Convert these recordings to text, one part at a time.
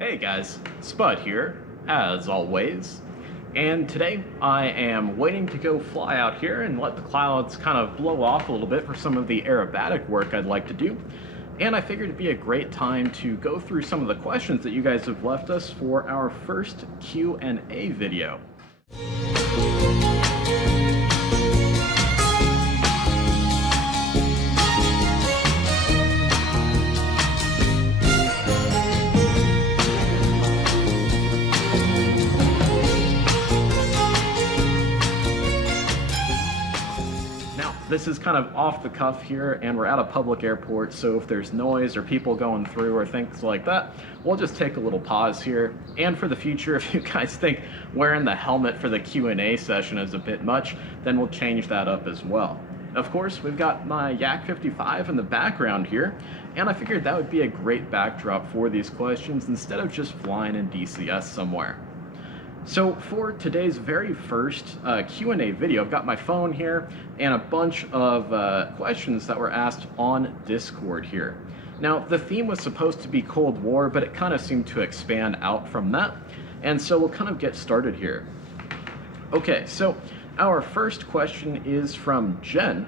Hey guys, Spud here, as always, and today I am waiting to go fly out here and let the clouds kind of blow off a little bit for some of the aerobatic work I'd like to do, and I figured it'd be a great time to go through some of the questions that you guys have left us for our first Q&A video. This is kind of off the cuff here, and we're at a public airport, so if there's noise or people going through or things like that, we'll just take a little pause here. And for the future, if you guys think wearing the helmet for the Q&A session is a bit much, then we'll change that up as well. Of course, we've got my Yak 55 in the background here, and I figured that would be a great backdrop for these questions instead of just flying in DCS somewhere. So for today's very first Q&A video, I've got my phone here and a bunch of questions that were asked on Discord here. Now, the theme was supposed to be Cold War, but it kind of seemed to expand out from that, and so we'll kind of get started here. Okay, so our first question is from Jen.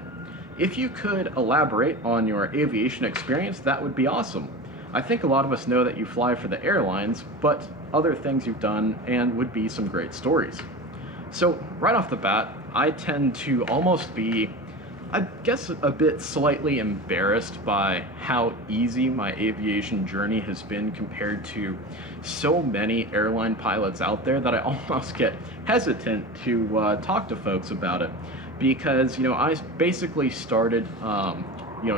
If you could elaborate on your aviation experience, that would be awesome. I think a lot of us know that you fly for the airlines, but other things you've done and would be some great stories. So right off the bat, I tend to almost be, I guess, a bit slightly embarrassed by how easy my aviation journey has been compared to so many airline pilots out there that I almost get hesitant to talk to folks about it. Because, I basically started,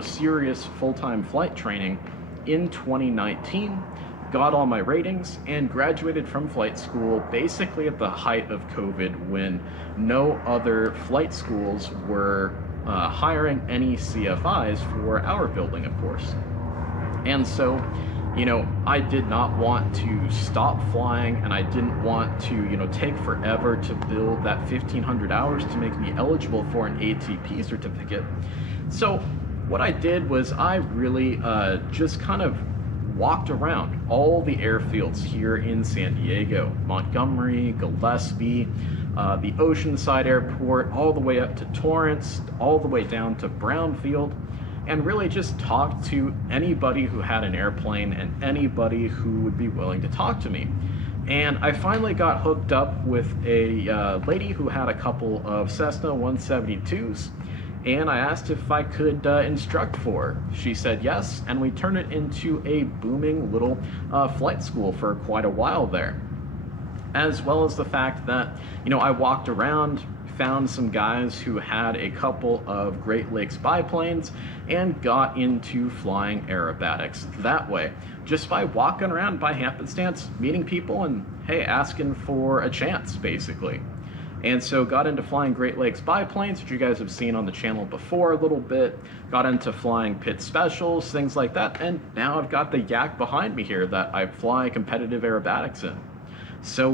serious full-time flight training in 2019, got all my ratings, and graduated from flight school basically at the height of COVID, when no other flight schools were hiring any CFIs for our building, of course. And so, I did not want to stop flying, and I didn't want to, take forever to build that 1,500 hours to make me eligible for an ATP certificate. So what I did was I really just kind of walked around all the airfields here in San Diego, Montgomery, Gillespie, the Oceanside Airport, all the way up to Torrance, all the way down to Brownfield, and really just talked to anybody who had an airplane and anybody who would be willing to talk to me. And I finally got hooked up with a lady who had a couple of Cessna 172s, and I asked if I could instruct for her. She said yes, and we turned it into a booming little flight school for quite a while there. As well as the fact that, I walked around, found some guys who had a couple of Great Lakes biplanes, and got into flying aerobatics that way, just by walking around by happenstance, meeting people, and hey, asking for a chance, basically. And so got into flying Great Lakes biplanes, which you guys have seen on the channel before a little bit, got into flying pit specials, things like that, and now I've got the Yak behind me here that I fly competitive aerobatics in. So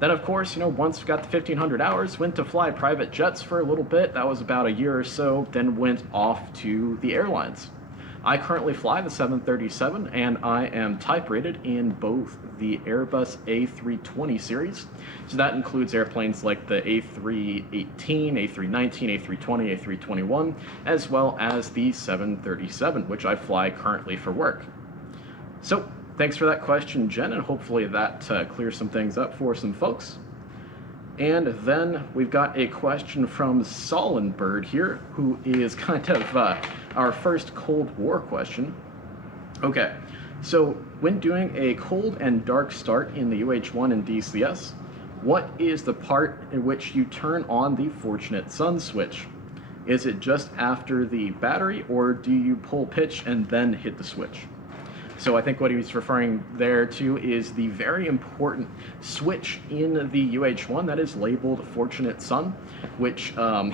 then of course, once we got the 1,500 hours, went to fly private jets for a little bit. That was about a year or so, then went off to the airlines. I currently fly the 737, and I am type rated in both the Airbus A320 series. So that includes airplanes like the A318, A319, A320, A321, as well as the 737, which I fly currently for work. So thanks for that question, Jen, and hopefully that clears some things up for some folks. And then we've got a question from Solenbird here, who is kind of our first Cold War question. Okay, so when doing a cold and dark start in the UH-1 and DCS, what is the part in which you turn on the fortunate sun switch? Is it just after the battery, or do you pull pitch and then hit the switch? So I think what he was referring there to is the very important switch in the UH-1 that is labeled Fortunate Sun, which, kind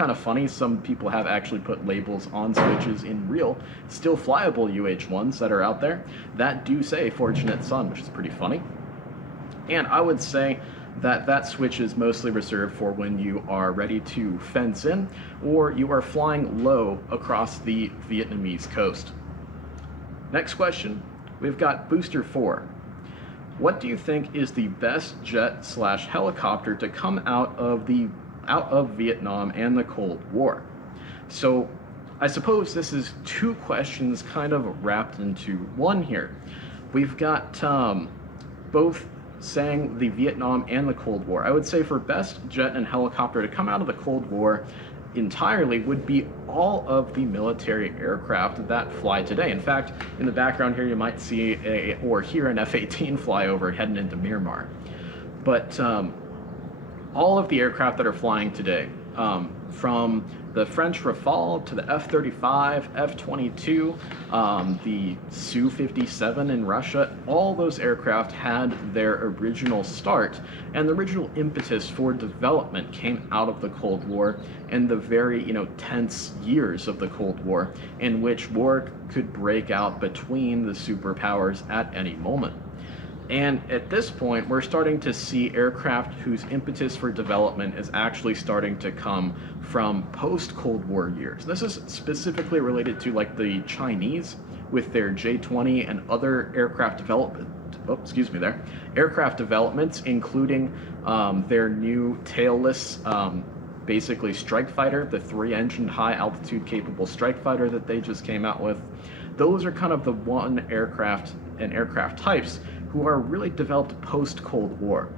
of funny, some people have actually put labels on switches in real, still flyable UH-1s that are out there that do say Fortunate Sun, which is pretty funny. And I would say that that switch is mostly reserved for when you are ready to fence in, or you are flying low across the Vietnamese coast. Next question, we've got Booster 4. what do you think is the best jet slash helicopter to come out of Vietnam and the Cold War? So I suppose this is two questions kind of wrapped into one here. We've got both saying the Vietnam and the Cold War. I would say for best jet and helicopter to come out of the Cold War entirely would be all of the military aircraft that fly today. In fact, in the background here you might see or hear an F-18 fly over heading into Myanmar. But all of the aircraft that are flying today, from the French Rafale to the F-35, F-22, the Su-57 in Russia, all those aircraft had their original start, and the original impetus for development came out of the Cold War and the very, tense years of the Cold War, in which war could break out between the superpowers at any moment. And at this point, we're starting to see aircraft whose impetus for development is actually starting to come from post-Cold War years. This is specifically related to like the Chinese with their J-20 and other aircraft development. Aircraft developments, including their new tailless, basically strike fighter, the 3-engined high-altitude capable strike fighter that they just came out with. Those are kind of the one aircraft and aircraft types who are really developed post-Cold War.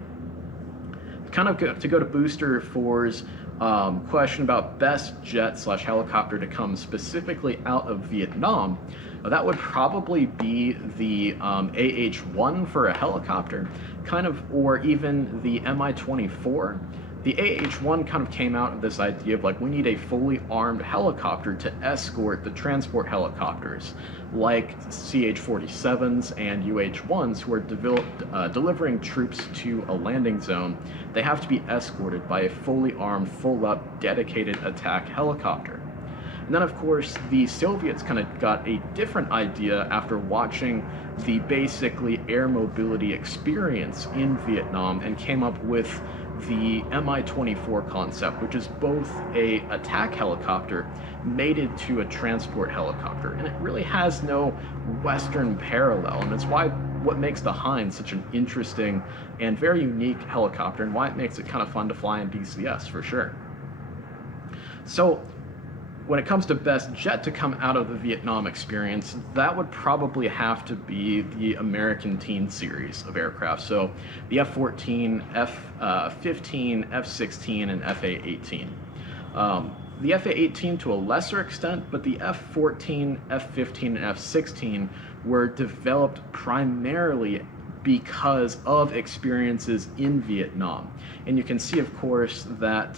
Kind of to go to Booster 4's question about best jet slash helicopter to come specifically out of Vietnam, that would probably be the AH-1 for a helicopter, or even the Mi-24. The AH-1 kind of came out of this idea of like, we need a fully armed helicopter to escort the transport helicopters like CH-47s and UH-1s who are delivering troops to a landing zone. They have to be escorted by a fully armed, full-up, dedicated attack helicopter. And then, of course, the Soviets kind of got a different idea after watching the basically air mobility experience in Vietnam and came up with the Mi-24 concept, which is both a attack helicopter mated to a transport helicopter. And it really has no Western parallel, and it's what makes the Hind such an interesting and very unique helicopter, and why it makes it kind of fun to fly in DCS for sure. So when it comes to best jet to come out of the Vietnam experience, that would probably have to be the American Teen series of aircraft. So the F-14, F-15, F-16, and FA-18. The FA-18 to a lesser extent, but the F-14, F-15, and F-16 were developed primarily because of experiences in Vietnam. And you can see, of course, that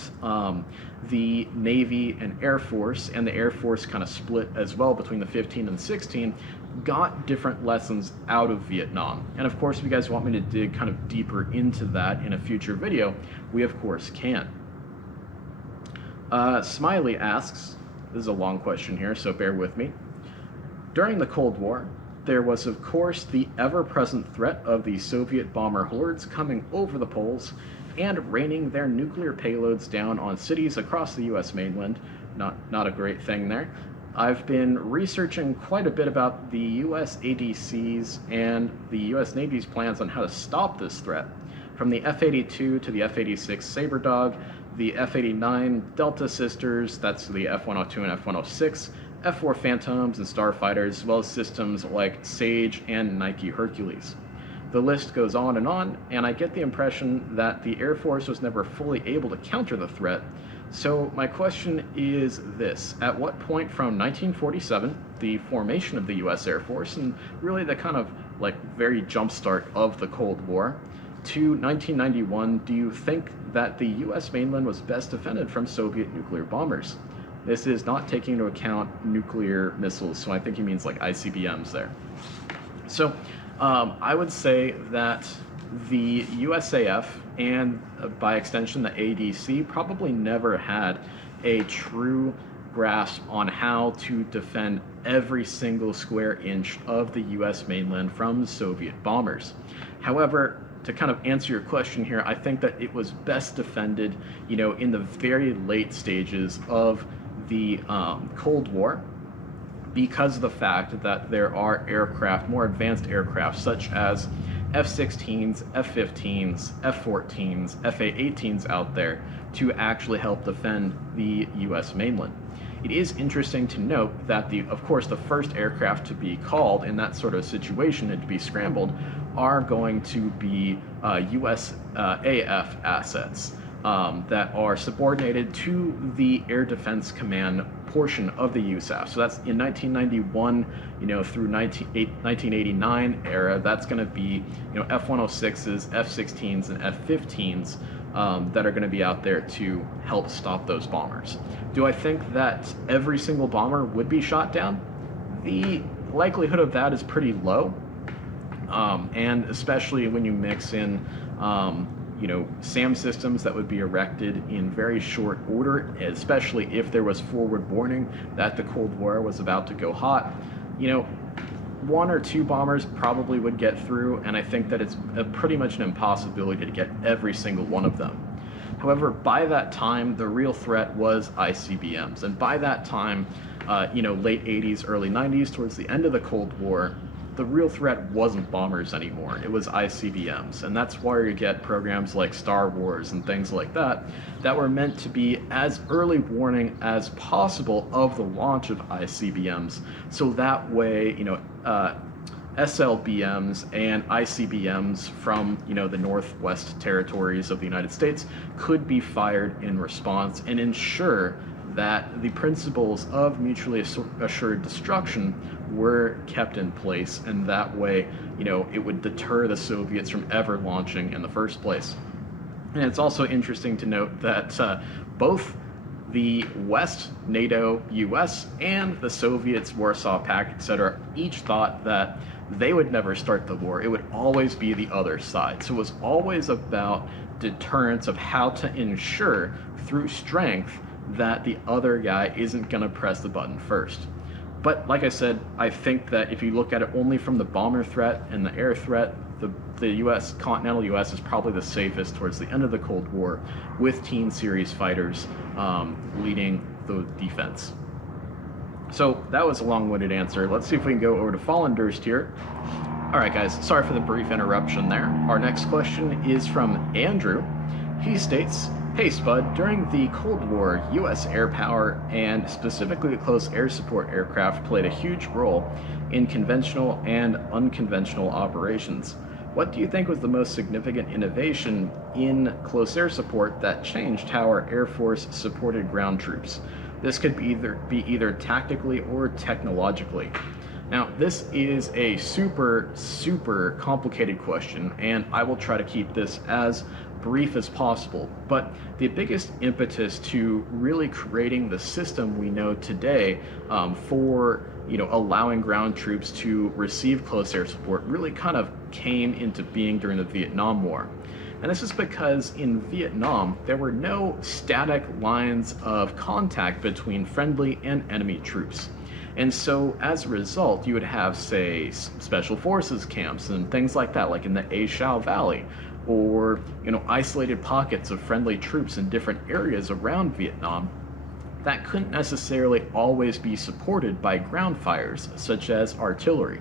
the Navy and Air Force, and the Air Force kind of split as well between the 15 and 16, got different lessons out of Vietnam. And of course, if you guys want me to dig kind of deeper into that in a future video, we of course can. Smiley asks, this is a long question here, so bear with me. During the Cold War, there was, of course, the ever-present threat of the Soviet bomber hordes coming over the poles and raining their nuclear payloads down on cities across the U.S. mainland. Not a great thing there. I've been researching quite a bit about the U.S. ADCs and the U.S. Navy's plans on how to stop this threat. From the F-82 to the F-86 Sabre Dog, the F-89 Delta Sisters, that's the F-102 and F-106, F-4 Phantoms and Starfighters, as well as systems like Sage and Nike Hercules. The list goes on, and I get the impression that the Air Force was never fully able to counter the threat. So my question is this: at what point from 1947, the formation of the U.S. Air Force, and really the kind of like very jumpstart of the Cold War, to 1991, do you think that the U.S. mainland was best defended from Soviet nuclear bombers? This is not taking into account nuclear missiles, so I think he means like ICBMs there. So I would say that the USAF, and by extension the ADC, probably never had a true grasp on how to defend every single square inch of the US mainland from Soviet bombers. However, to kind of answer your question here, I think that it was best defended, in the very late stages of the Cold War, because of the fact that there are aircraft, more advanced aircraft, such as F-16s, F-15s, F-14s, F-A-18s out there to actually help defend the US mainland. It is interesting to note that of course, the first aircraft to be called in that sort of situation and to be scrambled are going to be US AF assets that are subordinated to the Air Defense Command portion of the USAF. So that's in 1991, through 1989 era. That's going to be, F-106s, F-16s, and F-15s that are going to be out there to help stop those bombers. Do I think that every single bomber would be shot down? The likelihood of that is pretty low, and especially when you mix in SAM systems that would be erected in very short order, especially if there was forward warning that the Cold War was about to go hot. One or two bombers probably would get through, and I think that it's pretty much an impossibility to get every single one of them. However, by that time, the real threat was ICBMs, and by that time, late 80s, early 90s, towards the end of the Cold War, the real threat wasn't bombers anymore, it was ICBMs, and that's why you get programs like Star Wars and things like that that were meant to be as early warning as possible of the launch of ICBMs, so that way, SLBMs and ICBMs from, the Northwest territories of the United States could be fired in response and ensure that the principles of mutually assured destruction were kept in place, and that way, it would deter the Soviets from ever launching in the first place. And it's also interesting to note that both the West, NATO, US, and the Soviets, Warsaw Pact, etc., each thought that they would never start the war. It would always be the other side. So it was always about deterrence of how to ensure through strength that the other guy isn't going to press the button first. But like I said, I think that if you look at it only from the bomber threat and the air threat, the US, continental US, is probably the safest towards the end of the Cold War, with Teen Series fighters leading the defense. So that was a long-winded answer. Let's see if we can go over to Fallen Durst here. All right, guys, sorry for the brief interruption there. Our next question is from Andrew. He states, "Hey Spud, during the Cold War, US air power and specifically close air support aircraft played a huge role in conventional and unconventional operations. What do you think was the most significant innovation in close air support that changed how our Air Force supported ground troops? This could be either tactically or technologically." Now, this is a super, super complicated question, and I will try to keep this as brief as possible. But the biggest impetus to really creating the system we know today for allowing ground troops to receive close air support really kind of came into being during the Vietnam War. And this is because in Vietnam, there were no static lines of contact between friendly and enemy troops. And so as a result, you would have, say, special forces camps and things like that, like in the A Shau Valley, or isolated pockets of friendly troops in different areas around Vietnam that couldn't necessarily always be supported by ground fires, such as artillery.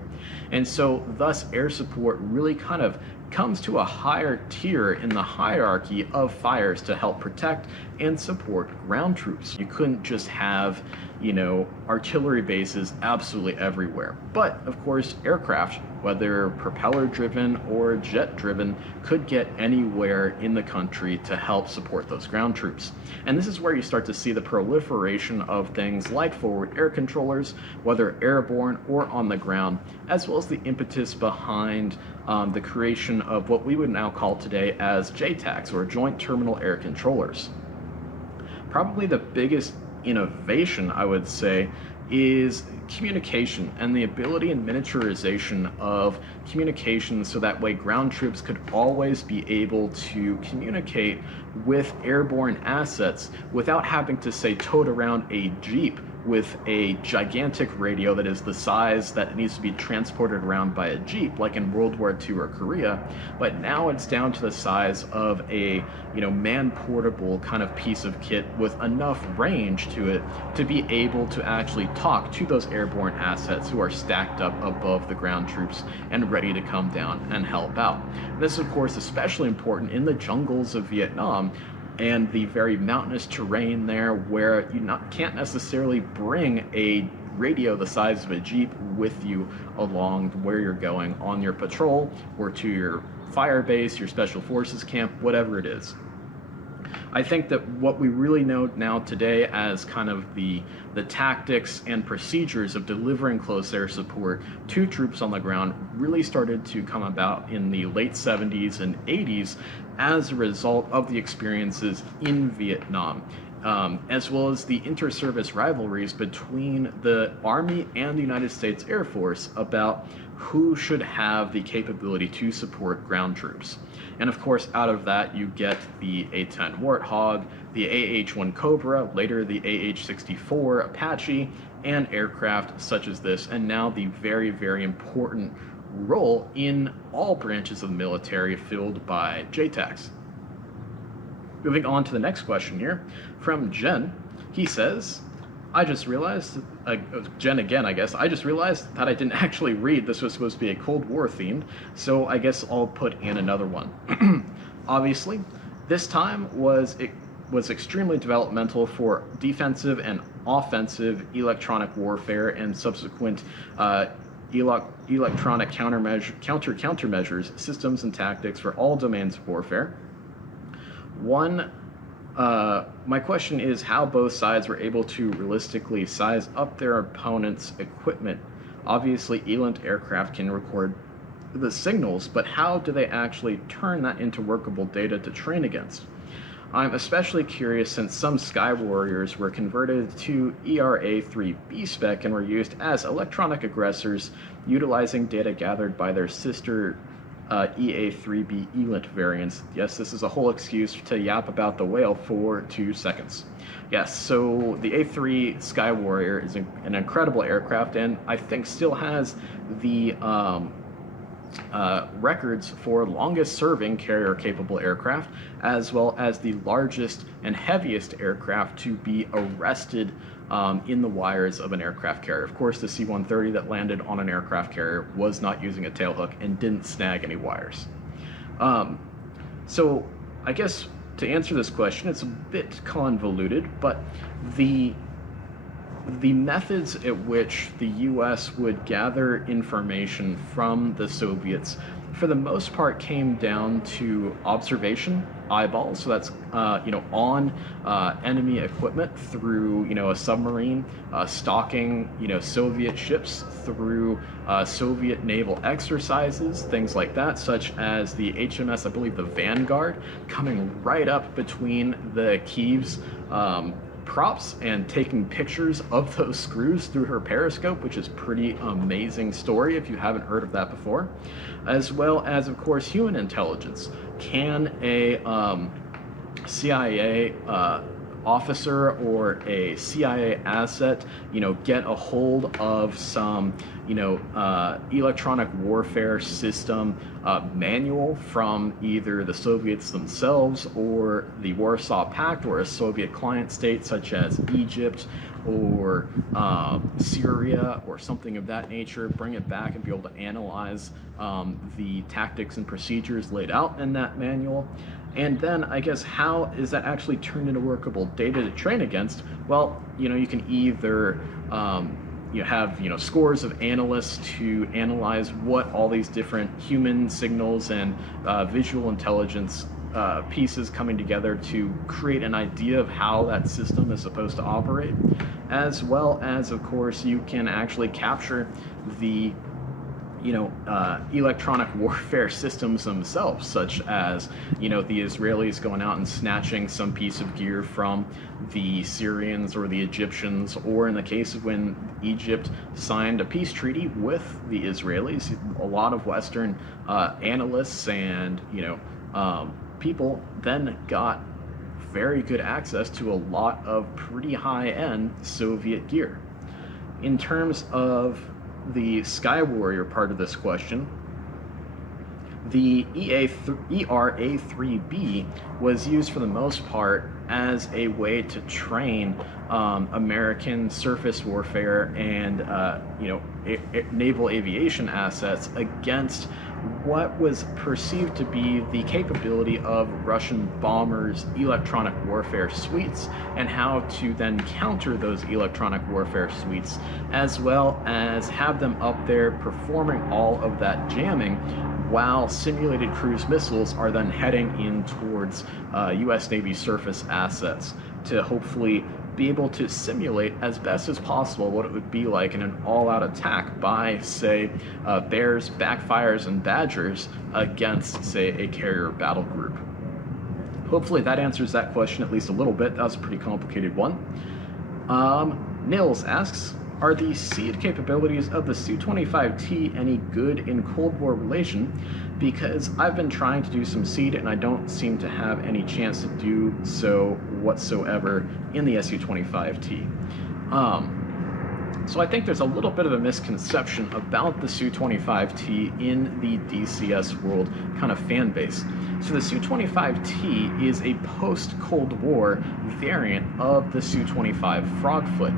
And so thus air support really kind of comes to a higher tier in the hierarchy of fires to help protect and support ground troops. You couldn't just have, artillery bases absolutely everywhere. But of course, aircraft, whether propeller driven or jet driven, could get anywhere in the country to help support those ground troops. And this is where you start to see the proliferation of things like forward air controllers, whether airborne or on the ground, as well as the impetus behind the creation of what we would now call today as JTACs, or Joint Terminal Air Controllers. Probably the biggest innovation, I would say, is communication and the ability and miniaturization of communication, so that way ground troops could always be able to communicate with airborne assets without having to, say, tote around a Jeep with a gigantic radio that is the size that it needs to be transported around by a Jeep, like in World War II or Korea, but now it's down to the size of a, man-portable kind of piece of kit with enough range to it to be able to actually talk to those airborne assets who are stacked up above the ground troops and ready to come down and help out. This is, of course, especially important in the jungles of Vietnam and the very mountainous terrain there, where you can't necessarily bring a radio the size of a Jeep with you along where you're going on your patrol or to your fire base, your special forces camp, whatever it is. I think that what we really know now today as kind of the tactics and procedures of delivering close air support to troops on the ground really started to come about in the late 70s and 80s as a result of the experiences in Vietnam. As well as the inter-service rivalries between the Army and the United States Air Force about who should have the capability to support ground troops. And of course, out of that, you get the A-10 Warthog, the AH-1 Cobra, later the AH-64 Apache, and aircraft such as this, and now the very, very important role in all branches of the military filled by JTACs. Moving on to the next question here from Jen. He says, I just realized, Jen again, I guess, I just realized that I didn't actually read this was supposed to be a Cold War themed, so I guess I'll put in another one. Obviously, this time was extremely developmental for defensive and offensive electronic warfare and subsequent electronic countermeasures, systems, and tactics for all domains of warfare. My question is how both sides were able to realistically size up their opponent's equipment. Obviously, ELINT aircraft can record the signals, but how do they actually turn that into workable data to train against? I'm especially curious since some Sky Warriors were converted to ERA-3B spec and were used as electronic aggressors, utilizing data gathered by their sister EA-3B ELINT variants. Yes, this is a whole excuse to yap about the whale for 2 seconds. Yes, so the A3 Sky Warrior is an incredible aircraft, and I think still has the records for longest serving carrier-capable aircraft, as well as the largest and heaviest aircraft to be arrested in the wires of an aircraft carrier. Of course, the C-130 that landed on an aircraft carrier was not using a tailhook and didn't snag any wires. So I guess to answer this question, it's a bit convoluted, but the methods at which the US would gather information from the Soviets for the most part came down to observation, eyeballs, so that's on enemy equipment through a submarine, stalking Soviet ships through Soviet naval exercises, things like that, such as the HMS, I believe the Vanguard, coming right up between the Kiev's props and taking pictures of those screws through her periscope, which is pretty amazing story if you haven't heard of that before. As well as, of course, human intelligence. Can a CIA officer or a CIA asset, get a hold of some, electronic warfare system manual from either the Soviets themselves or the Warsaw Pact or a Soviet client state such as Egypt or Syria or something of that nature, bring it back and be able to analyze the tactics and procedures laid out in that manual. And then I guess how is that actually turned into workable data to train against? Well, you can either you have scores of analysts to analyze what all these different human signals and visual intelligence pieces coming together to create an idea of how that system is supposed to operate, as well as, of course, you can actually capture the electronic warfare systems themselves, such as, the Israelis going out and snatching some piece of gear from the Syrians or the Egyptians, or in the case of when Egypt signed a peace treaty with the Israelis, a lot of Western analysts and, people then got very good access to a lot of pretty high-end Soviet gear. In terms of the Sky Warrior part of this question, the ERA-3B was used for the most part as a way to train American surface warfare and naval aviation assets against what was perceived to be the capability of Russian bombers' electronic warfare suites, and how to then counter those electronic warfare suites, as well as have them up there performing all of that jamming while simulated cruise missiles are then heading in towards US Navy surface assets to hopefully be able to simulate as best as possible what it would be like in an all-out attack by, say, Bears, Backfires, and Badgers against, say, a carrier battle group. Hopefully that answers that question at least a little bit. That was a pretty complicated one. Nils asks, are the seed capabilities of the Su-25T any good in Cold War relation? Because I've been trying to do some seed and I don't seem to have any chance to do so whatsoever in the Su-25T. So I think there's a little bit of a misconception about the Su-25T in the DCS world kind of fan base. So the Su-25T is a post-Cold War variant of the Su-25 Frogfoot.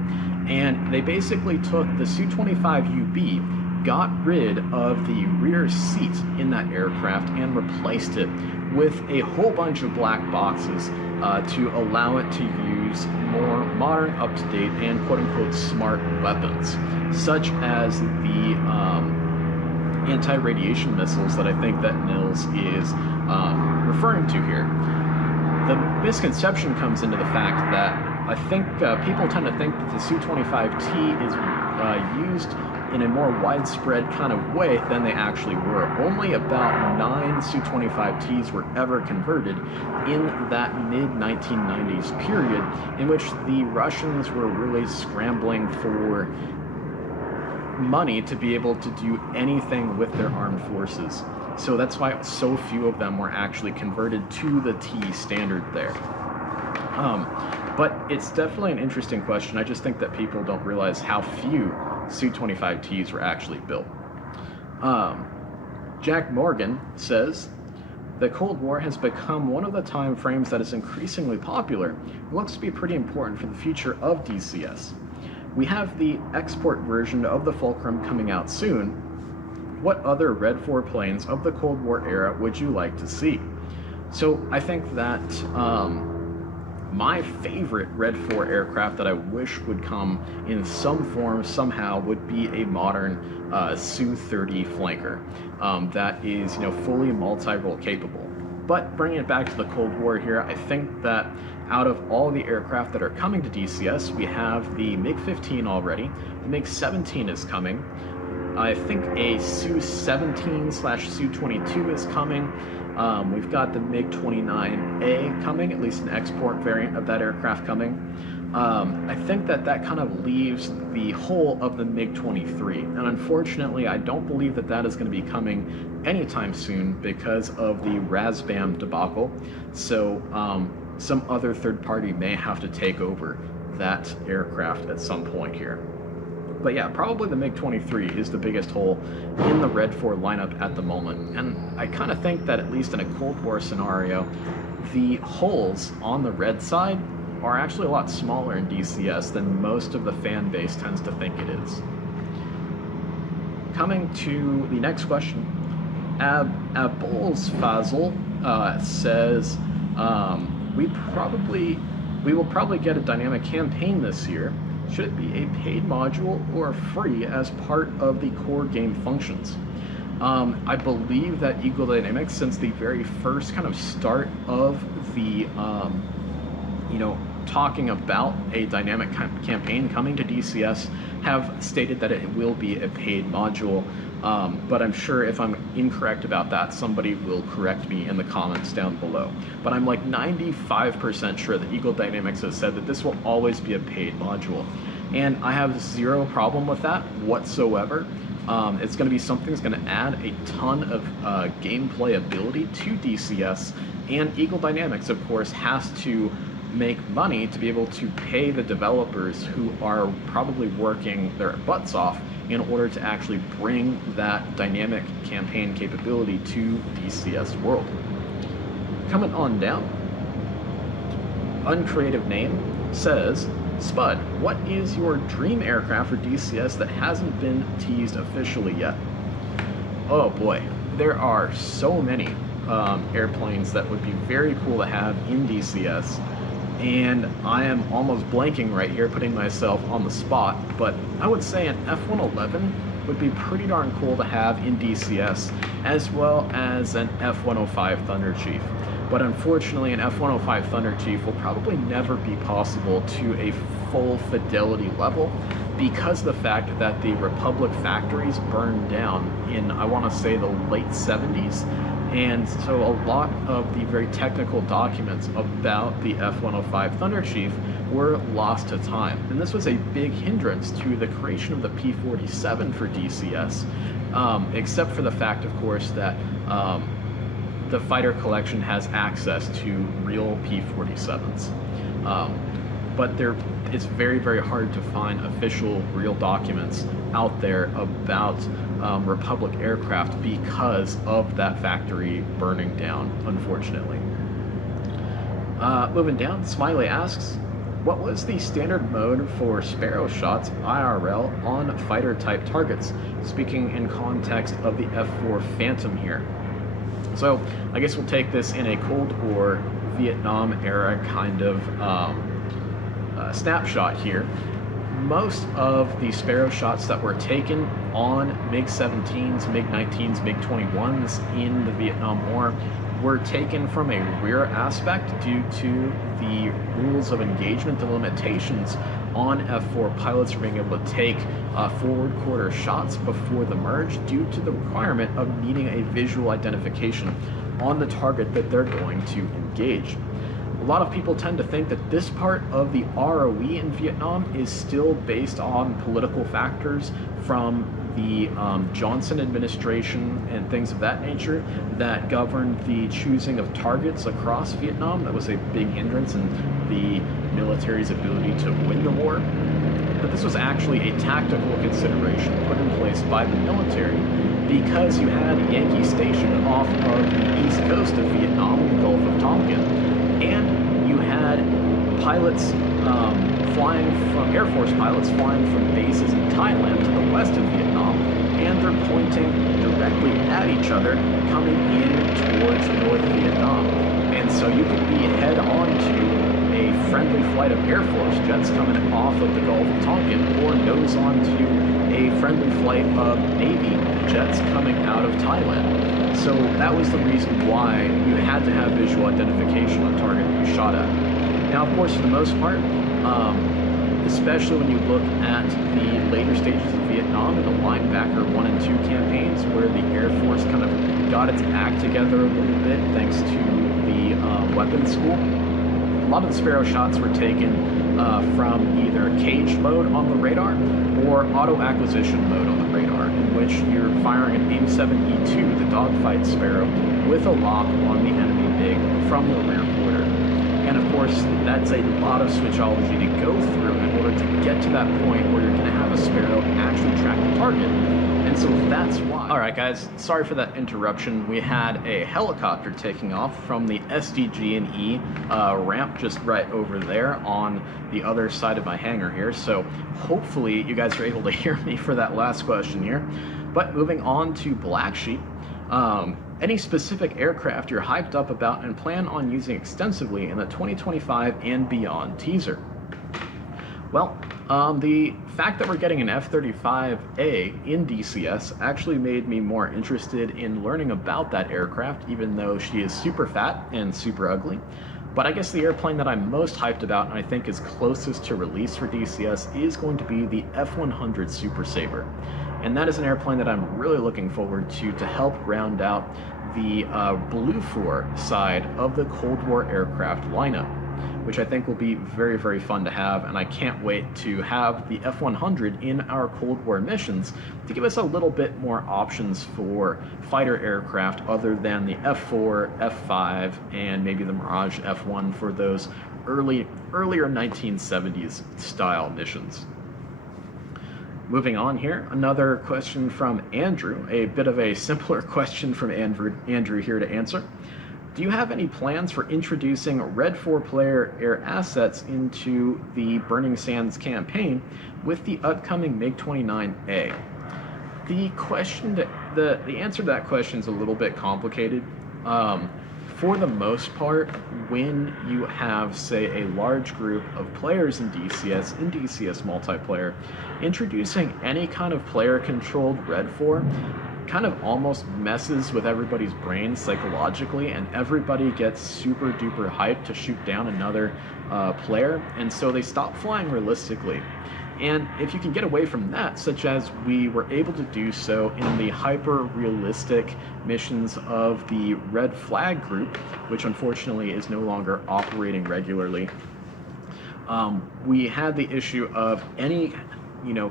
And they basically took the Su-25UB, got rid of the rear seat in that aircraft, and replaced it with a whole bunch of black boxes to allow it to use more modern, up-to-date, and quote-unquote smart weapons, such as the anti-radiation missiles that I think that Nils is referring to here. The misconception comes into the fact that I think people tend to think that the Su-25T is used in a more widespread kind of way than they actually were. Only about 9 Su-25Ts were ever converted in that mid-1990s period, in which the Russians were really scrambling for money to be able to do anything with their armed forces. So that's why so few of them were actually converted to the T standard there. But it's definitely an interesting question. I just think that people don't realize how few Su-25Ts were actually built. Jack Morgan says, the Cold War has become one of the time frames that is increasingly popular and looks to be pretty important for the future of DCS. We have the export version of the Fulcrum coming out soon. What other REDFOR planes of the Cold War era would you like to see? So I think that my favorite REDFOR aircraft that I wish would come in some form somehow would be a modern Su-30 flanker that is, fully multi-role capable. But bringing it back to the Cold War here, I think that out of all the aircraft that are coming to DCS, we have the MiG-15 already, the MiG-17 is coming, I think a Su-17/Su-22 is coming. We've got the MiG-29A coming, at least an export variant of that aircraft coming. I think that kind of leaves the whole of the MiG-23, and unfortunately I don't believe that that is going to be coming anytime soon because of the RASBAM debacle, so some other third party may have to take over that aircraft at some point here. But yeah, probably the MiG-23 is the biggest hole in the REDFOR lineup at the moment. And I kind of think that at least in a Cold War scenario, the holes on the red side are actually a lot smaller in DCS than most of the fan base tends to think it is. Coming to the next question, Abul's Fazl says, we will probably get a dynamic campaign this year. Should it be a paid module or free as part of the core game functions? I believe that Eagle Dynamics, since the very first kind of start of the, talking about a dynamic campaign coming to DCS, have stated that it will be a paid module. But I'm sure if I'm incorrect about that, somebody will correct me in the comments down below. But I'm like 95% sure that Eagle Dynamics has said that this will always be a paid module. And I have zero problem with that whatsoever. It's going to be something that's going to add a ton of gameplay ability to DCS, and Eagle Dynamics, of course, has to make money to be able to pay the developers who are probably working their butts off in order to actually bring that dynamic campaign capability to DCS World. Coming on down, uncreative name says, Spud, what is your dream aircraft for DCS that hasn't been teased officially yet? Oh boy, there are so many airplanes that would be very cool to have in DCS, and I am almost blanking right here, putting myself on the spot, but I would say an F-111 would be pretty darn cool to have in DCS, as well as an F-105 Thunder Chief. But unfortunately, an F-105 Thunder Chief will probably never be possible to a full fidelity level because of the fact that the Republic factories burned down in, I want to say, the late 70s. And so a lot of the very technical documents about the F-105 Thunder Chief were lost to time. And this was a big hindrance to the creation of the P-47 for DCS, except for the fact, of course, that the fighter collection has access to real P-47s. But it's very, very hard to find official real documents out there about Republic aircraft because of that factory burning down, unfortunately. Moving down, Smiley asks, what was the standard mode for Sparrow shots IRL on fighter type targets? Speaking in context of the F4 Phantom here. So I guess we'll take this in a Cold War, Vietnam era kind of snapshot here. Most of the Sparrow shots that were taken on MiG-17s, MiG-19s, MiG-21s in the Vietnam War were taken from a rear aspect due to the rules of engagement, the limitations on F4 pilots for being able to take forward quarter shots before the merge due to the requirement of needing a visual identification on the target that they're going to engage. A lot of people tend to think that this part of the ROE in Vietnam is still based on political factors from the Johnson administration and things of that nature that governed the choosing of targets across Vietnam. That was a big hindrance in the military's ability to win the war. But this was actually a tactical consideration put in place by the military because you had Yankee Station off of the east coast of Vietnam, the Gulf of Tonkin, and you had pilots flying from, Air Force pilots flying from bases in Thailand to the west of Vietnam, and they're pointing directly at each other coming in towards North Vietnam. And so you could be head on to a friendly flight of Air Force jets coming off of the Gulf of Tonkin, or nose on to a friendly flight of Navy jets coming out of Thailand. So that was the reason why you had to have visual identification on target that you shot at. Now, of course, for the most part, especially when you look at the later stages of Vietnam and the linebacker 1 and 2 campaigns, where the Air Force kind of got its act together a little bit thanks to the weapons school, a lot of the Sparrow shots were taken from either cage mode on the radar or auto acquisition mode on the radar, in which you're firing an AIM-7E2, the dogfight Sparrow, with a lock on the enemy MiG from the rear quarter. And of course, that's a lot of switchology to go through in order to get to that point where you're going to have a Sparrow actually track the target. And so that's why. Alright guys, sorry for that interruption. We had a helicopter taking off from the SDG&E ramp just right over there on the other side of my hangar here. So hopefully you guys are able to hear me for that last question here. But moving on to Black Sheep. Any specific aircraft you're hyped up about and plan on using extensively in the 2025 and beyond teaser? Well, the fact that we're getting an F-35A in DCS actually made me more interested in learning about that aircraft, even though she is super fat and super ugly. But I guess the airplane that I'm most hyped about and I think is closest to release for DCS is going to be the F-100 Super Sabre. And that is an airplane that I'm really looking forward to help round out the BLUFOR side of the Cold War aircraft lineup. which I think will be very, very fun to have, and I can't wait to have the F-100 in our Cold War missions to give us a little bit more options for fighter aircraft other than the F-4, F-5, and maybe the Mirage F-1 for those earlier 1970s style missions. Moving on here, another question from Andrew, a bit of a simpler question from Andrew here to answer. Do you have any plans for introducing REDFOR player air assets into the Burning Sands campaign with the upcoming MiG-29A? The answer to that question is a little bit complicated. For the most part, when you have, say, a large group of players in DCS multiplayer, introducing any kind of player-controlled REDFOR kind of almost messes with everybody's brains psychologically, and everybody gets super duper hyped to shoot down another player, and so they stop flying realistically. And if you can get away from that, such as we were able to do so in the hyper-realistic missions of the Red Flag group, which unfortunately is no longer operating regularly, we had the issue of any,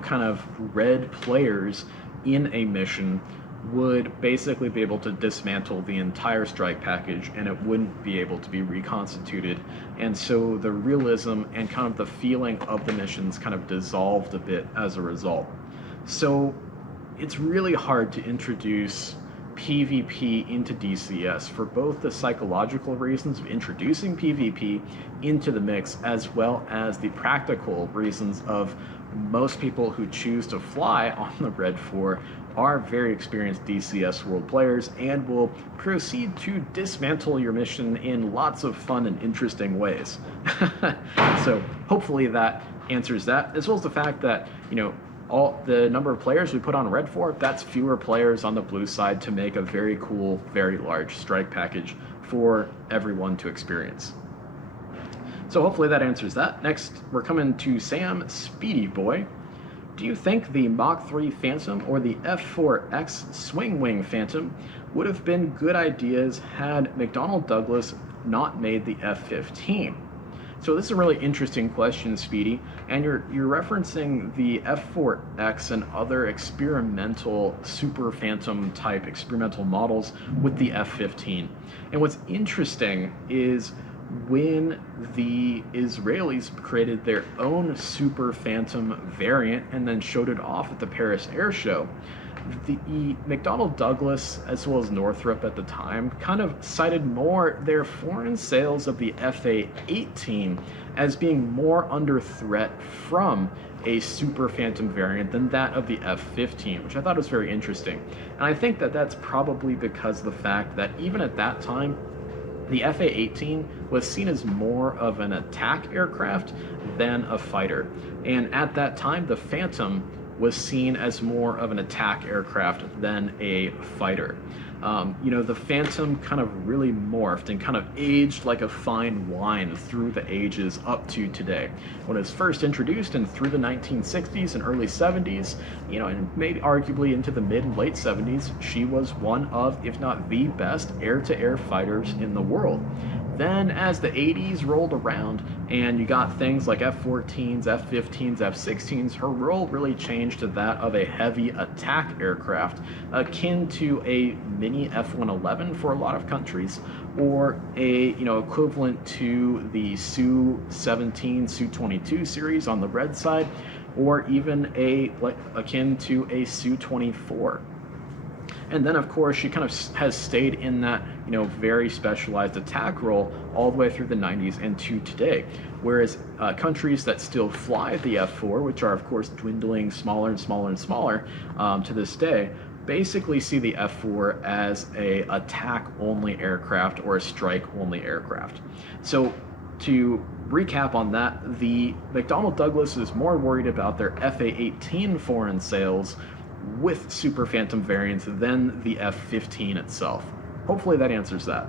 kind of red players in a mission would basically be able to dismantle the entire strike package, and it wouldn't be able to be reconstituted. And so the realism and kind of the feeling of the missions kind of dissolved a bit as a result. So it's really hard to introduce PvP into DCS for both the psychological reasons of introducing PvP into the mix, as well as the practical reasons of most people who choose to fly on the REDFOR are very experienced DCS world players and will proceed to dismantle your mission in lots of fun and interesting ways. So hopefully that answers that, as well as the fact that, all the number of players we put on REDFOR, that's fewer players on the blue side to make a very cool, very large strike package for everyone to experience. So hopefully that answers that. Next, we're coming to Sam Speedy Boy. Do you think the Mach 3 Phantom or the F4X Swing Wing Phantom would have been good ideas had McDonnell Douglas not made the F-15? So this is a really interesting question, Speedy, and you're referencing the F4X and other experimental Super Phantom type experimental models with the F-15. And what's interesting is when the Israelis created their own Super Phantom variant and then showed it off at the Paris Air Show, the McDonnell Douglas, as well as Northrop at the time, kind of cited more their foreign sales of the FA-18 as being more under threat from a Super Phantom variant than that of the F-15, which I thought was very interesting. And I think that that's probably because of the fact that even at that time, the FA-18 was seen as more of an attack aircraft than a fighter. And at that time, the Phantom was seen as more of an attack aircraft than a fighter. The Phantom kind of really morphed and kind of aged like a fine wine through the ages up to today. When it was first introduced and through the 1960s and early 70s, and maybe arguably into the mid and late 70s, she was one of, if not the best, air-to-air fighters in the world. Then as the 80s rolled around and you got things like F-14s, F-15s, F-16s, her role really changed to that of a heavy attack aircraft, akin to a mini F-111 for a lot of countries, or a equivalent to the Su-17, Su-22 series on the red side, or even akin to a Su-24. And then, of course, she kind of has stayed in that, very specialized attack role all the way through the 90s and to today. Whereas countries that still fly the F-4, which are, of course, dwindling smaller and smaller and smaller to this day, basically see the F-4 as a attack-only aircraft or a strike-only aircraft. So to recap on that, the McDonnell Douglas is more worried about their FA-18 foreign sales with Super Phantom variants than the F-15 itself. Hopefully that answers that.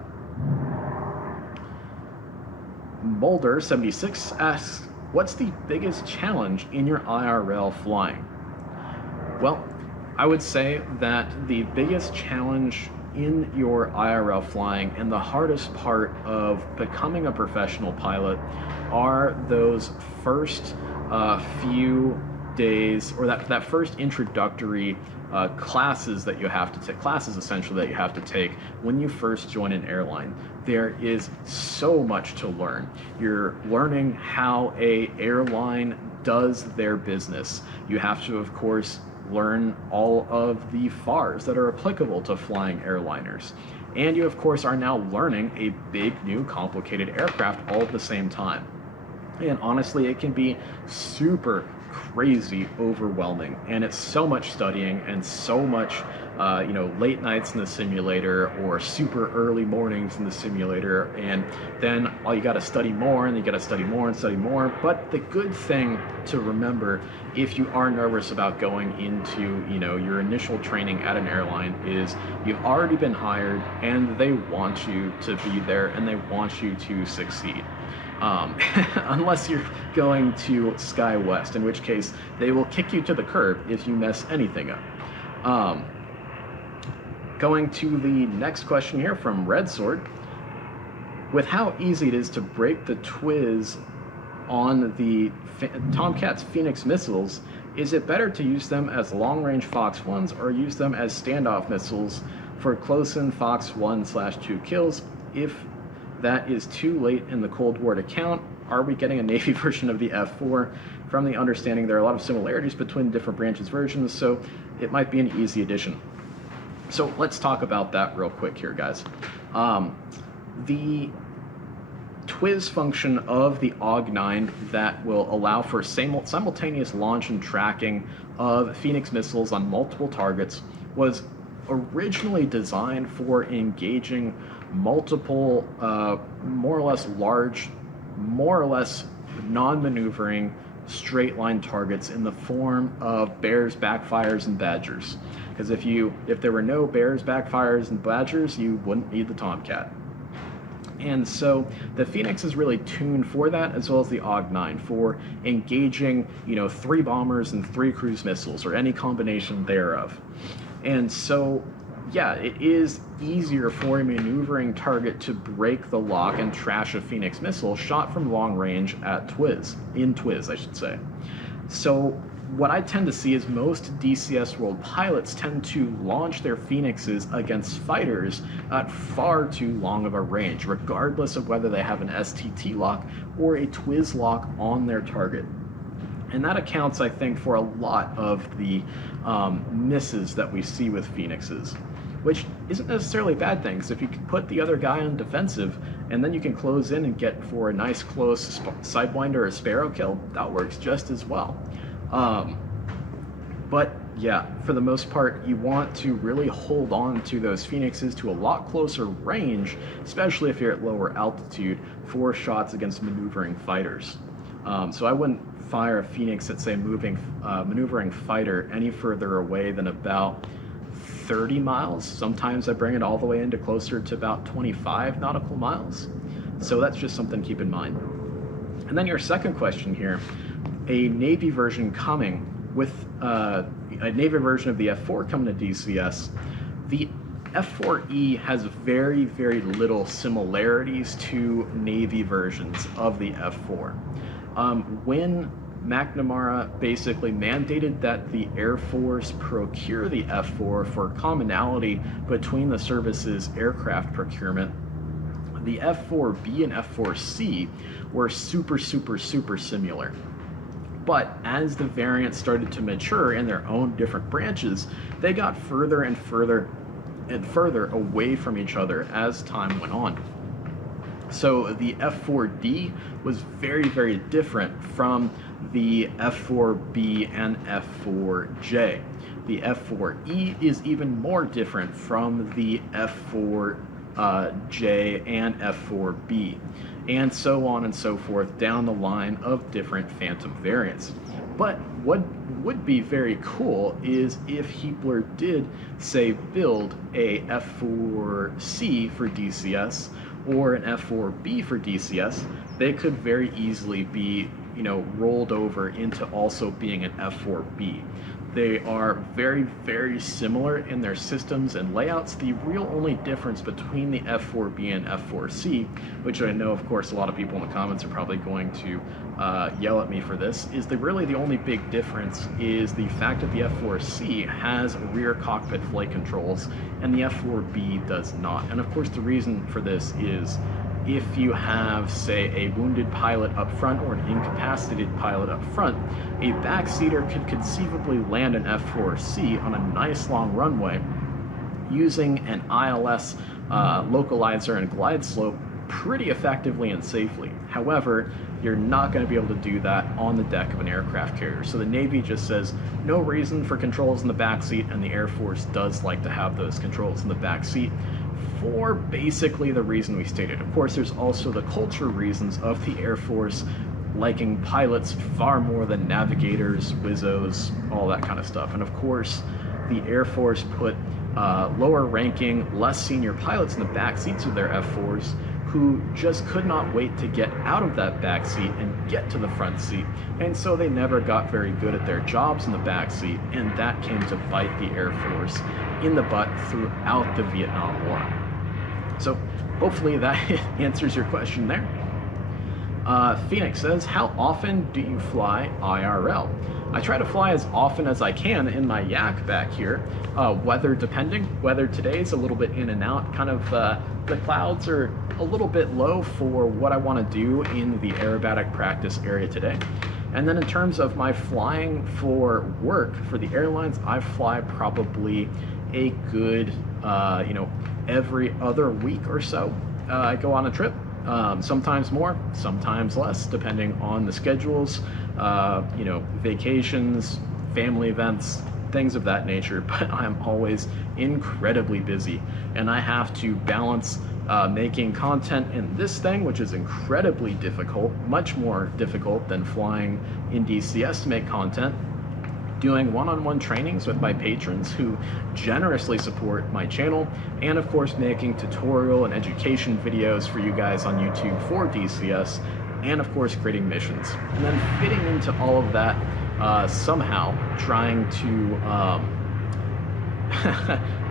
Mulder76 asks, what's the biggest challenge in your IRL flying? Well, I would say that the biggest challenge in your IRL flying, and the hardest part of becoming a professional pilot are those first few days, or that first introductory classes that you have to take, classes essentially that you have to take when you first join an airline. There is so much to learn. You're learning how a airline does their business. You have to, of course, learn all of the FARs that are applicable to flying airliners. And you, of course, are now learning a big, new, complicated aircraft all at the same time. And honestly, it can be super crazy overwhelming, and it's so much studying and so much late nights in the simulator or super early mornings in the simulator, and then you got to study more, and you got to study more and study more. But the good thing to remember, if you are nervous about going into your initial training at an airline, is you've already been hired and they want you to be there and they want you to succeed. Unless you're going to SkyWest, in which case they will kick you to the curb if you mess anything up. Going to the next question here from Red Sword. With how easy it is to break the Twiz on the Tomcat's Phoenix missiles, is it better to use them as long-range Fox 1s or use them as standoff missiles for close-in Fox 1/2 kills? If that is too late in the Cold War to count, are we getting a Navy version of the F4? From the understanding, there are a lot of similarities between different branches versions, so it might be an easy addition. So let's talk about that real quick here, guys. The Twiz function of the AUG-9 that will allow for simultaneous launch and tracking of Phoenix missiles on multiple targets was originally designed for engaging multiple, more or less large, more or less non-maneuvering straight line targets in the form of bears, backfires, and badgers. Because if there were no bears, backfires, and badgers, you wouldn't need the Tomcat. And so the Phoenix is really tuned for that, as well as the AUG-9 for engaging, 3 bombers and 3 cruise missiles, or any combination thereof. And so, yeah, it is easier for a maneuvering target to break the lock and trash a Phoenix missile shot from long range at in Twiz, I should say. So what I tend to see is most DCS World pilots tend to launch their Phoenixes against fighters at far too long of a range, regardless of whether they have an STT lock or a Twiz lock on their target. And that accounts, I think, for a lot of the misses that we see with Phoenixes, which isn't necessarily a bad thing, because if you can put the other guy on defensive, and then you can close in and get for a nice close Sidewinder or Sparrow kill, that works just as well. But yeah, for the most part, you want to really hold on to those Phoenixes to a lot closer range, especially if you're at lower altitude, for shots against maneuvering fighters. So I wouldn't fire a Phoenix at, say, maneuvering fighter any further away than about 30 miles. Sometimes I bring it all the way into closer to about 25 nautical miles. So that's just something to keep in mind. And then your second question here, a Navy version coming with a Navy version of the F4 coming to DCS. The F4E has very, very little similarities to Navy versions of the F4. When McNamara basically mandated that the Air Force procure the F4 for commonality between the service's aircraft procurement, the F4B and F4C were super, super, super similar. But as the variants started to mature in their own different branches, they got further and further and further away from each other as time went on. So the F4D was very, very different from the F4B and F4J. The F4E is even more different from the F4J and F4B, and so on and so forth down the line of different Phantom variants. But what would be very cool is if Heapler did, say, build a F4C for DCS or an F4B for DCS, they could very easily be, rolled over into also being an F4B. They are very, very similar in their systems and layouts. The real only difference between the F4B and F4C, which I know, of course, a lot of people in the comments are probably going to yell at me for this, is really the only big difference is the fact that the F4C has rear cockpit flight controls and the F4B does not. And of course, the reason for this is if you have, say, a wounded pilot up front or an incapacitated pilot up front, a backseater could conceivably land an F4C on a nice long runway using an ILS localizer and glide slope pretty effectively and safely. However, you're not going to be able to do that on the deck of an aircraft carrier. So the Navy just says no reason for controls in the backseat, and the Air Force does like to have those controls in the backseat for basically the reason we stated. Of course, there's also the culture reasons of the Air Force liking pilots far more than navigators, wizzos, all that kind of stuff. And of course, the Air Force put lower ranking, less senior pilots in the back seats of their F4s who just could not wait to get out of that back seat and get to the front seat. And so they never got very good at their jobs in the back seat, and that came to bite the Air Force in the butt throughout the Vietnam War. So hopefully that answers your question there. Phoenix says, how often do you fly IRL? I try to fly as often as I can in my Yak back here, weather depending. Weather today is a little bit in and out, kind of the clouds are a little bit low for what I want to do in the aerobatic practice area today. And then in terms of my flying for work for the airlines, I fly probably a good, every other week or so. I go on a trip. Sometimes more, sometimes less, depending on the schedules, vacations, family events, things of that nature. But I'm always incredibly busy, and I have to balance making content in this thing, which is incredibly difficult, much more difficult than flying in DCS to make content, doing one-on-one trainings with my patrons who generously support my channel, and of course making tutorial and education videos for you guys on YouTube for DCS, and of course creating missions. And then fitting into all of that, somehow trying to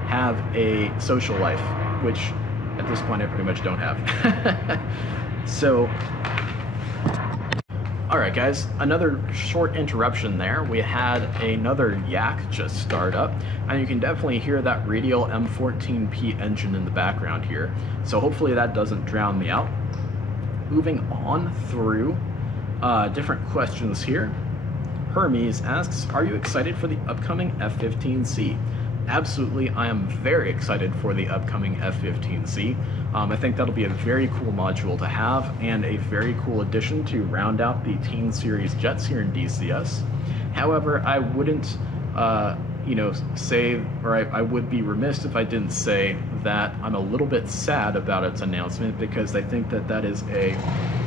have a social life, which at this point I pretty much don't have. So, alright guys, another short interruption there. We had another Yak just start up, and you can definitely hear that radial M14P engine in the background here. So hopefully that doesn't drown me out. Moving on through different questions here. Hermes asks, are you excited for the upcoming F-15C? Absolutely, I am very excited for the upcoming F-15C. I think that'll be a very cool module to have and a very cool addition to round out the Teen Series jets here in DCS. However, I wouldn't, say, or I would be remiss if I didn't say that I'm a little bit sad about its announcement, because I think that that is a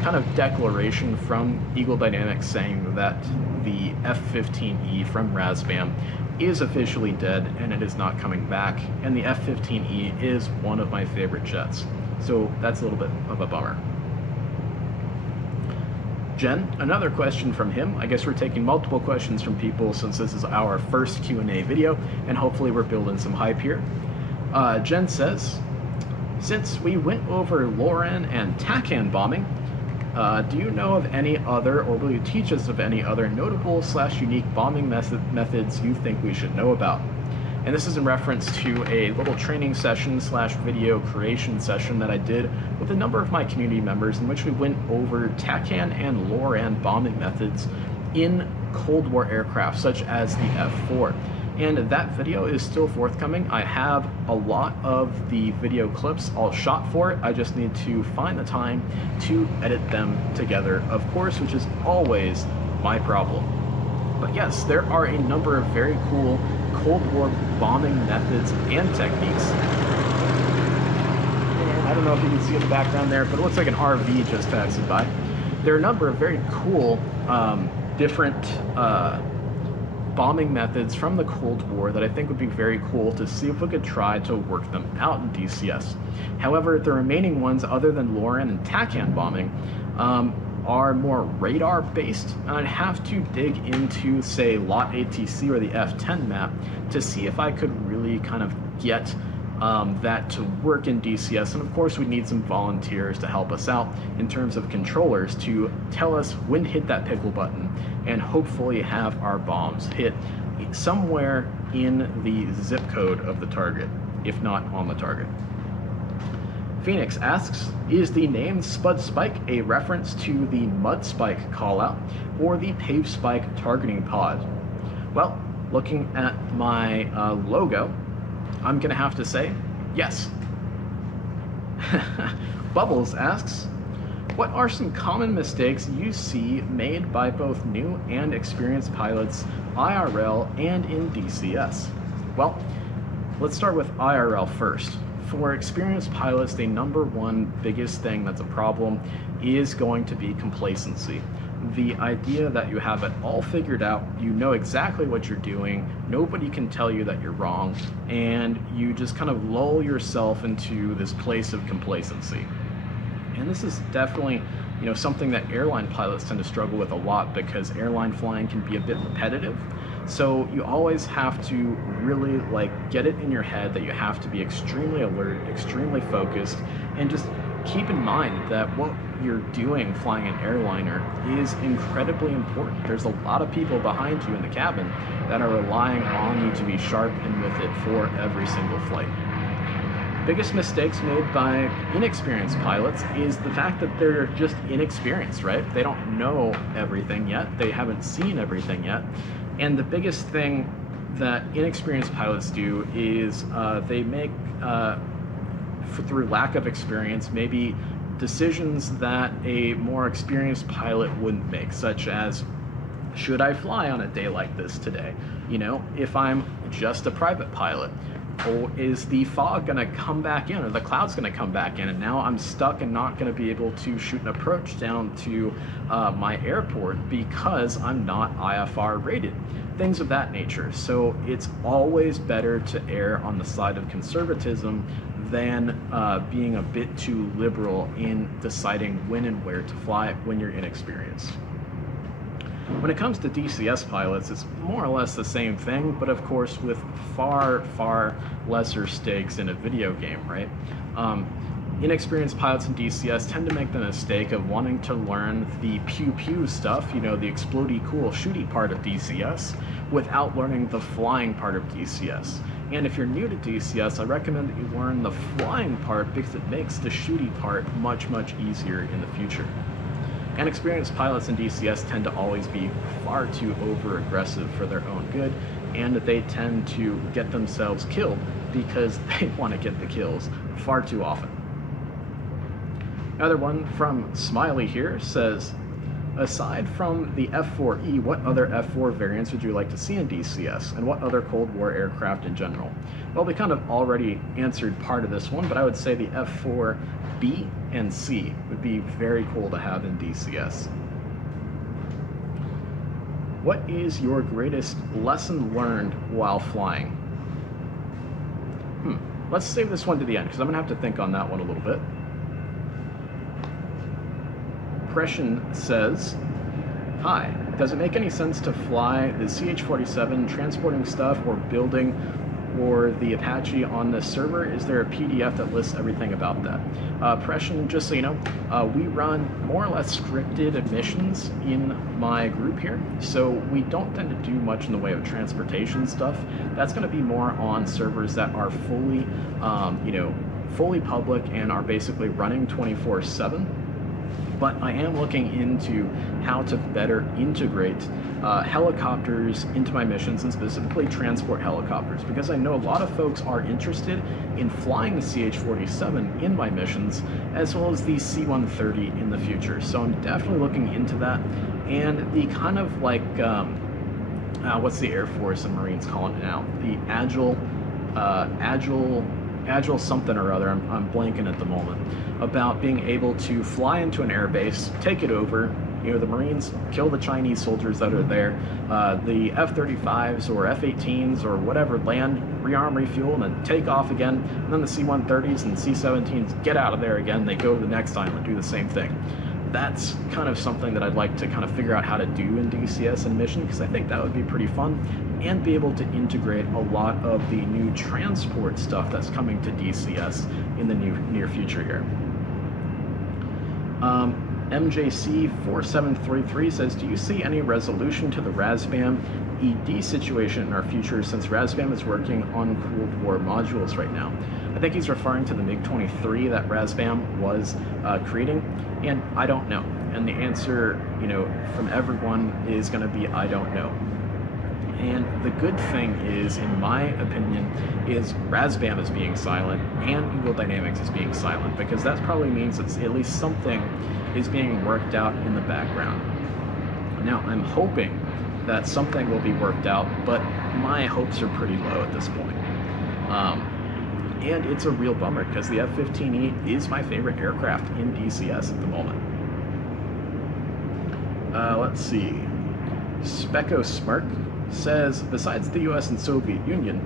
kind of declaration from Eagle Dynamics saying that the F-15E from Razbam is officially dead and it is not coming back, and the F-15E is one of my favorite jets. So that's a little bit of a bummer. Jen, another question from him. I guess we're taking multiple questions from people since this is our first Q&A video, and hopefully we're building some hype here. Jen says, since we went over LORAN and TACAN bombing, do you know of any other, or will you teach us of any other notable / unique bombing methods you think we should know about? And this is in reference to a little training session / video creation session that I did with a number of my community members, in which we went over TACAN and LORAN bombing methods in Cold War aircraft such as the F4. And that video is still forthcoming. I have a lot of the video clips all shot for it. I just need to find the time to edit them together, of course, which is always my problem. But yes, there are a number of very cool Cold War bombing methods and techniques. And I don't know if you can see in the background there, but it looks like an RV just passing by. There are a number of very cool different bombing methods from the Cold War that I think would be very cool to see if we could try to work them out in DCS. However, the remaining ones, other than LORAN and TACAN bombing, are more radar based, and I'd have to dig into, say, lot ATC or the F10 map to see if I could really kind of get that to work in DCS. And of course we need some volunteers to help us out in terms of controllers to tell us when to hit that pickle button and hopefully have our bombs hit somewhere in the zip code of the target, if not on the target. Phoenix asks, is the name Spud Spike a reference to the Mud Spike callout or the Pave Spike targeting pod? Well, looking at my logo, I'm gonna have to say yes. Bubbles asks, what are some common mistakes you see made by both new and experienced pilots IRL and in DCS? Well, let's start with IRL first. For experienced pilots, the number one biggest thing that's a problem is going to be complacency. The idea that you have it all figured out, you know exactly what you're doing, nobody can tell you that you're wrong, and you just kind of lull yourself into this place of complacency. And this is definitely, you know, something that airline pilots tend to struggle with a lot because airline flying can be a bit repetitive. So you always have to really get it in your head that you have to be extremely alert, extremely focused, and just keep in mind that what you're doing flying an airliner is incredibly important. There's a lot of people behind you in the cabin that are relying on you to be sharp and with it for every single flight. Biggest mistakes made by inexperienced pilots is the fact that they're just inexperienced, right? They don't know everything yet. They haven't seen everything yet. And the biggest thing that inexperienced pilots do is they make, through lack of experience, maybe decisions that a more experienced pilot wouldn't make, such as, should I fly on a day like this today? You know, if I'm just a private pilot, or is the fog going to come back in, or the cloud's going to come back in, and now I'm stuck and not going to be able to shoot an approach down to my airport because I'm not IFR rated, things of that nature. So it's always better to err on the side of conservatism than being a bit too liberal in deciding when and where to fly when you're inexperienced. When it comes to DCS pilots, it's more or less the same thing, but of course with far, far lesser stakes in a video game, right? Inexperienced pilots in DCS tend to make the mistake of wanting to learn the pew-pew stuff, you know, the explodey cool shooty part of DCS, without learning the flying part of DCS. And if you're new to DCS, I recommend that you learn the flying part because it makes the shooty part much, much easier in the future. And experienced pilots in DCS tend to always be far too over-aggressive for their own good, and they tend to get themselves killed because they want to get the kills far too often. Another one from Smiley here says, aside from the F4E, what other F4 variants would you like to see in DCS, and what other Cold War aircraft in general? Well, we kind of already answered part of this one, but I would say the F4B and C would be very cool to have in DCS. What is your greatest lesson learned while flying? Let's save this one to the end, because I'm going to have to think on that one a little bit. Impression says, hi, does it make any sense to fly the CH-47 transporting stuff or building or the Apache on this server? Is there a PDF that lists everything about that? Impression, just so you know, we run more or less scripted missions in my group here, so we don't tend to do much in the way of transportation stuff. That's going to be more on servers that are fully, fully public and are basically running 24/7. But I am looking into how to better integrate helicopters into my missions, and specifically transport helicopters, because I know a lot of folks are interested in flying the CH-47 in my missions, as well as the C-130 in the future. So I'm definitely looking into that, and the kind of what's the Air Force and Marines calling it now? The Agile something or other, I'm blanking at the moment, about being able to fly into an airbase, take it over, you know, the Marines kill the Chinese soldiers that are there, the F-35s or F-18s or whatever land, rearm, refuel, and then take off again, and then the C-130s and C-17s get out of there again, they go to the next island, do the same thing. that's kind of something that I'd like to kind of figure out how to do in DCS and Mission, because I think that would be pretty fun, and be able to integrate a lot of the new transport stuff that's coming to DCS in the near future here. MJC4733 says, do you see any resolution to the Raspbian ED situation in our future, since Raspbian is working on Cold War modules right now? I think he's referring to the MiG-23 that Raspbian was creating, and I don't know. And the answer, you know, from everyone is going to be, I don't know. And the good thing is, in my opinion, is Raspbian is being silent and Eagle Dynamics is being silent, because that probably means that at least something is being worked out in the background. Now, I'm hoping that something will be worked out, but my hopes are pretty low at this point. And it's a real bummer, because the F-15E is my favorite aircraft in DCS at the moment. Let's see. Specco Smirk says, besides the US and Soviet Union,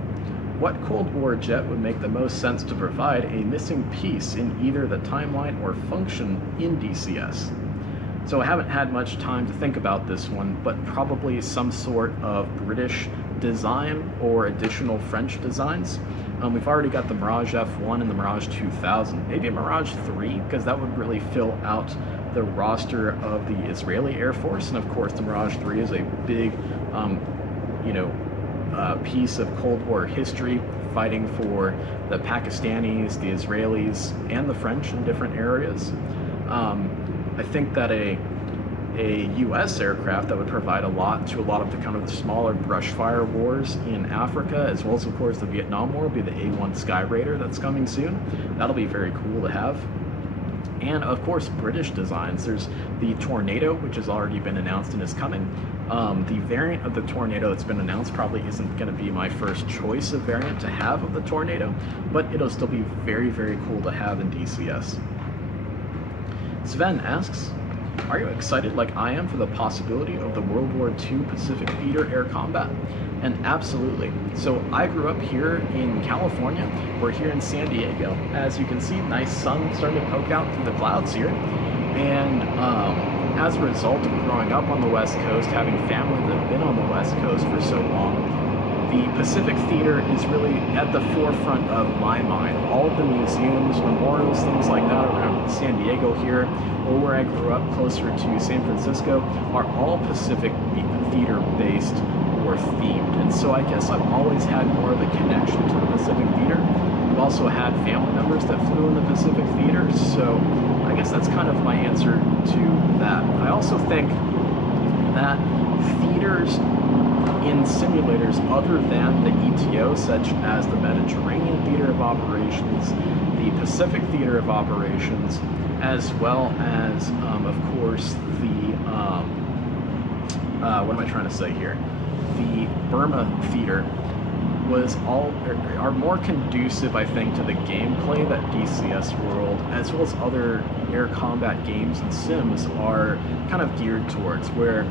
what Cold War jet would make the most sense to provide a missing piece in either the timeline or function in DCS? So I haven't had much time to think about this one, but probably some sort of British design or additional French designs. We've already got the Mirage F1 and the Mirage 2000, maybe a Mirage 3, because that would really fill out the roster of the Israeli Air Force. And of course, the Mirage 3 is a big, piece of Cold War history, fighting for the Pakistanis, the Israelis, and the French in different areas. I think that a U.S. aircraft that would provide a lot to a lot of the kind of the smaller brush fire wars in Africa, as well as of course the Vietnam War, would be the A-1 Sky Raider that's coming soon. That'll be very cool to have. And of course, British designs. There's the Tornado, which has already been announced and is coming. The variant of the Tornado that's been announced probably isn't going to be my first choice of variant to have of the Tornado, but it'll still be very, very cool to have in DCS. Sven asks, are you excited like I am for the possibility of the World War II Pacific Theater air combat? And absolutely. So I grew up here in California. We're here in San Diego. As you can see, nice sun starting to poke out through the clouds here. And as a result of growing up on the West Coast, having family that have been on the West Coast for so long, the Pacific Theater is really at the forefront of my mind. All of the museums, memorials, things like that around San Diego here, or where I grew up closer to San Francisco, are all Pacific Theater based or themed. And so I guess I've always had more of a connection to the Pacific Theater. I've also had family members that flew in the Pacific Theater, so I guess that's kind of my answer to that. I also think that theaters in simulators other than the ETO, such as the Mediterranean Theater of Operations, the Pacific Theater of Operations, as well as, of course, the, what am I trying to say here? The Burma Theater are more conducive, I think, to the gameplay that DCS World, as well as other air combat games and sims, are kind of geared towards, where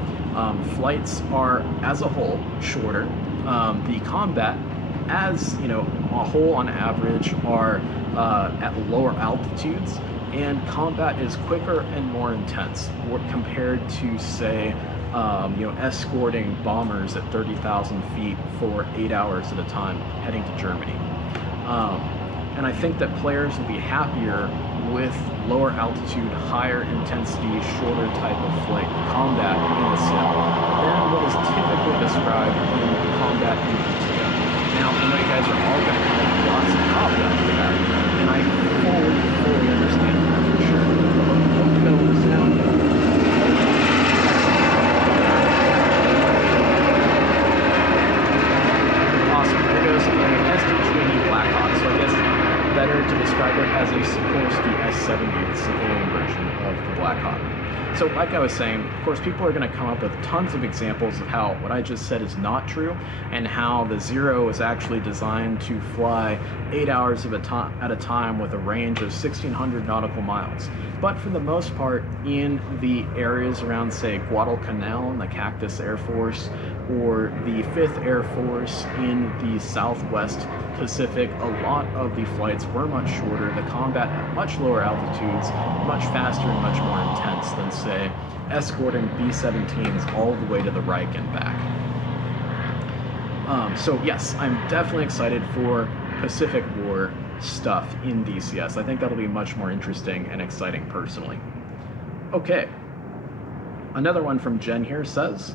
flights are, as a whole, shorter. The combat, as you know, a whole on average, are at lower altitudes, and combat is quicker and more intense compared to, say, escorting bombers at 30,000 feet for 8 hours at a time heading to Germany. And I think that players will be happier with lower altitude, higher intensity, shorter type of flight combat in the sim than what is typically described in combat in ETO. Now, I know you guys are all going to have lots of caveats to that, and I fully understand that for sure. Hope to go sound. Better to describe it as a Sikorsky S-70, the civilian version of the Black Hawk. So like I was saying, of course, people are going to come up with tons of examples of how what I just said is not true, and how the Zero is actually designed to fly 8 hours at a time with a range of 1,600 nautical miles. But for the most part, in the areas around, say, Guadalcanal and the Cactus Air Force, or the 5th Air Force in the Southwest Pacific, a lot of the flights were much shorter, the combat at much lower altitudes, much faster and much more intense than, say, escorting B-17s all the way to the Reich and back. So yes, I'm definitely excited for Pacific War stuff in DCS. I think that'll be much more interesting and exciting personally. Okay, another one from Jen here says,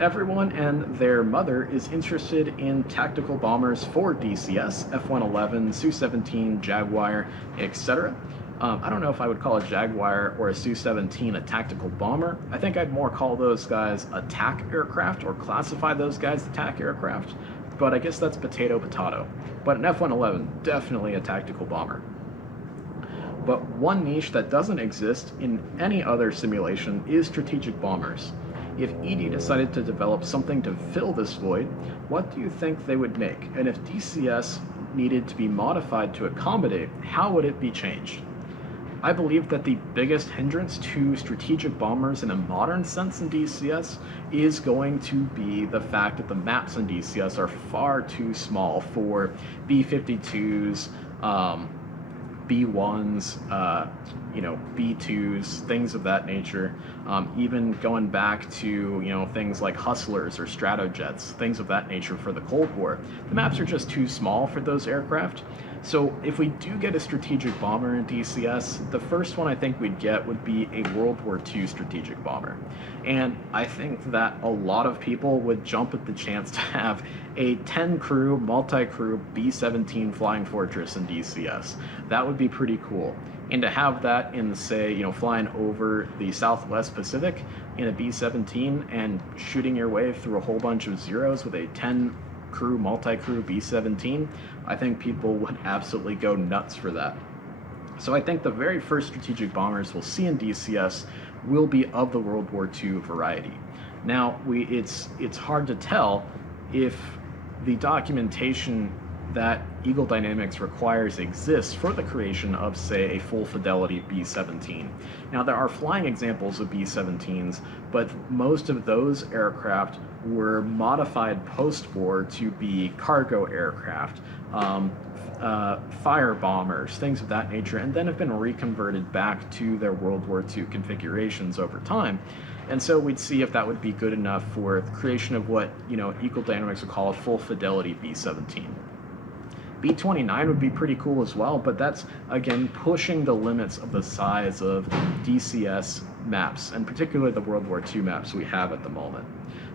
everyone and their mother is interested in tactical bombers for DCS, F-111, Su-17, Jaguar, etc. I don't know if I would call a Jaguar or a Su-17 a tactical bomber. I think I'd more call those guys attack aircraft or classify those guys attack aircraft, but I guess that's potato. But an F-111, definitely a tactical bomber. But one niche that doesn't exist in any other simulation is strategic bombers. If ED decided to develop something to fill this void, what do you think they would make? And if DCS needed to be modified to accommodate, how would it be changed? I believe that the biggest hindrance to strategic bombers in a modern sense in DCS is going to be the fact that the maps in DCS are far too small for B-52s, B1s, B2s, things of that nature. Even going back to, things like Hustlers or Stratojets, things of that nature for the Cold War. The maps are just too small for those aircraft. So if we do get a strategic bomber in DCS, the first one I think we'd get would be a World War II strategic bomber. And I think that a lot of people would jump at the chance to have a 10-crew, multi-crew B-17 Flying Fortress in DCS. That would be pretty cool. And to have that in, say, flying over the Southwest Pacific in a B-17 and shooting your way through a whole bunch of zeros with a 10-crew, multi-crew B-17, I think people would absolutely go nuts for that. So I think the very first strategic bombers we'll see in DCS will be of the World War II variety. Now, it's hard to tell if the documentation that Eagle Dynamics requires exists for the creation of, say, a full fidelity B-17. Now, there are flying examples of B-17s, but most of those aircraft were modified post-war to be cargo aircraft, fire bombers, things of that nature, and then have been reconverted back to their World War II configurations over time. And so we'd see if that would be good enough for the creation of what, Eagle Dynamics would call a full fidelity B-17. B-29 would be pretty cool as well, but that's, again, pushing the limits of the size of DCS maps, and particularly the World War II maps we have at the moment.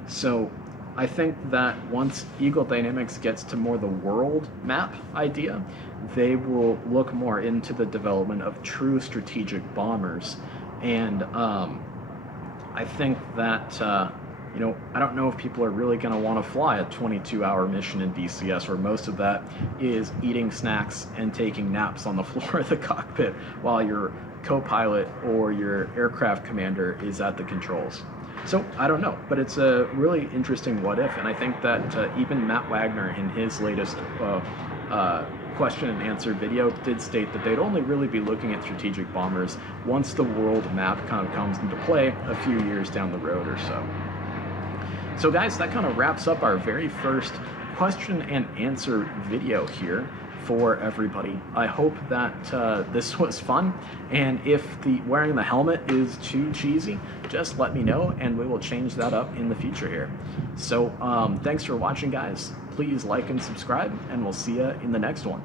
So I think that once Eagle Dynamics gets to more the world map idea, they will look more into the development of true strategic bombers. And I think that I don't know if people are really going to want to fly a 22-hour mission in DCS where most of that is eating snacks and taking naps on the floor of the cockpit while your co-pilot or your aircraft commander is at the controls. So I don't know, but it's a really interesting what if, and I think that even Matt Wagner in his latest question and answer video did state that they'd only really be looking at strategic bombers once the world map kind of comes into play a few years down the road or so. So guys, that kind of wraps up our very first question and answer video here for everybody. I hope that this was fun, and if wearing the helmet is too cheesy, just let me know and we will change that up in the future here. So thanks for watching, guys. Please like and subscribe, and we'll see you in the next one.